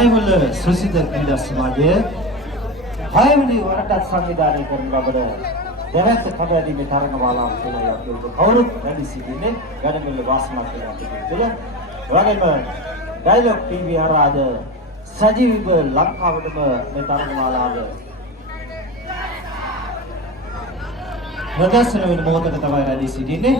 ගණේමුල්ල සුසිත ක්‍රීඩා සමාජය 6 වෙනි වරටත් සංවිධානය කරන ලබන දැවැන්ත කඩවැදීමේ තරඟමාලාව කියලා යොදවන කවුරුත් වැඩි සිටින්නේ ගණේමුල්ල වාසනාත් කියලා තුළ. වගේම ඩයලොග් ටීවී ආරාධ සජීවීව ලංකාවටම මේ තරඟමාලාව ප්‍රදර්ශන වෙන මොහොතක තමයි වැඩි සිටින්නේ.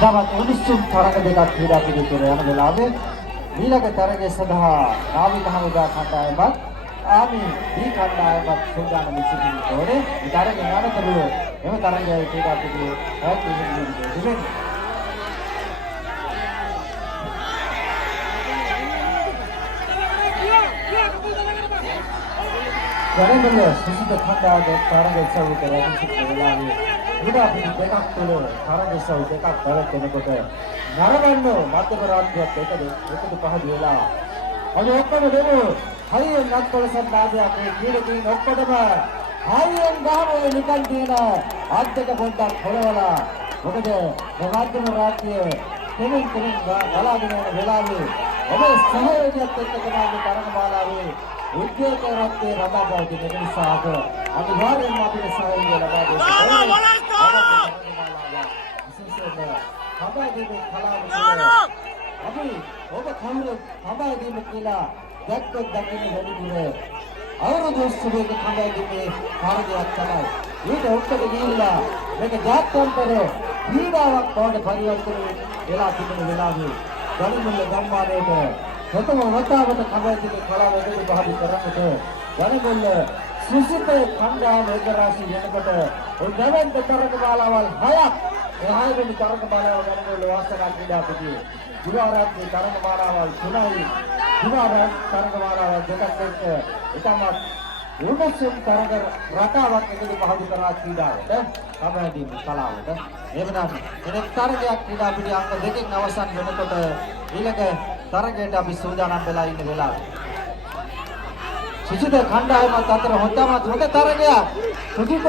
තවත් උණුසුම් තරඟ දෙකක් ක්‍රීඩා පිළිතුර යන වෙලාවේ ඊළඟ තරගය සඳහා නාවික හමුදා කණ්ඩායමත් ආමි දී කණ්ඩායමත් සූදානම් සිටින තෝරේ මේ තරගය යනතුරු එම තරගයේ ක්‍රීඩා පිළිතුර පැවැත්වෙන්නේ ගණේමුල්ල සුසිත කණ්ඩායමේ තරගය සවු කරගෙන සිටින වෙලාවේ ක්‍රීඩා පිළිතුර දෙකක් තුළ තරග සවු දෙකක් පැවැත්වෙනකොට නරඹන්න මධ්‍යම රාජ්‍යයක් එකද පහදු වෙලා අපි ඔක්කොම දෙමු හයියෙන් නක්කොල සම්බාධයක් මේ ක්‍රීඩකින් ඔක්කොටම හයියෙන් ගහමු නිකන් තියෙන අත් දෙක පොඩ්ඩක් හොලවලා මොකද මේ මධ්‍යම රාජ්‍ය කෙනෙක් බලාගෙන යන වෙලාවේ ඔබේ සහයෝගයත් එක්ක තමයි මේ තරඟමාලාවේ උද්‍යෝගකත්වයේ රඳා පවතින නිසා අනිවාර්යයෙන්ම අපේ සහයෝගය ලබා දෙන්න ඕනේ. කබාදීමේ කලාව අපි ඔබ කවුරු කබාදීම කියලා දැක්කොත් දකින්න වැඩි දුර අවුරුදු 30ක කබාදීමේ කාර්යයක් තමයි. ඊට ඔක්කොම ගිහිල්ලා මේක ජාත්‍යන්තර ක්‍රීඩාවක් බවට පරිවර්තනය වෙලා තිබෙන වෙලාවේ ගණේමුල්ල ගම්මානයේ ප්‍රථම වතාවට කබාදීමේ කලාව එකතු පහදු කරන්නට ගණේමුල්ල සුසිත කණ්ඩායම එක්රාශී වෙනකොට ඔය දැවැන්ත තරඟමාලාවල් 6ක් එහාට වෙන තරඟමාලාව ගණේමුල්ල වාසනා ක්‍රීඩා පිටියේ දිවාරාත්‍රි තරඟමාලාවල් 3යි දිවාරාත් තරඟමාලාවල් දෙකක් එක්ක එකමත් උණුසුම් තරඟ රටාවක් එකතු පහදු කරා ක්‍රීඩාවට කබඩි කලාවට එවනම් එන තරගයක් ක්‍රීඩා පිටි අංක දෙකෙන් අවසන් වෙනකොට ඊළඟ තරගයට අපි සූදානම් වෙලා ඉන්න වෙලාවේ සුසිත කණ්ඩායමත් අතර හොඳම තරගයක් සුසිත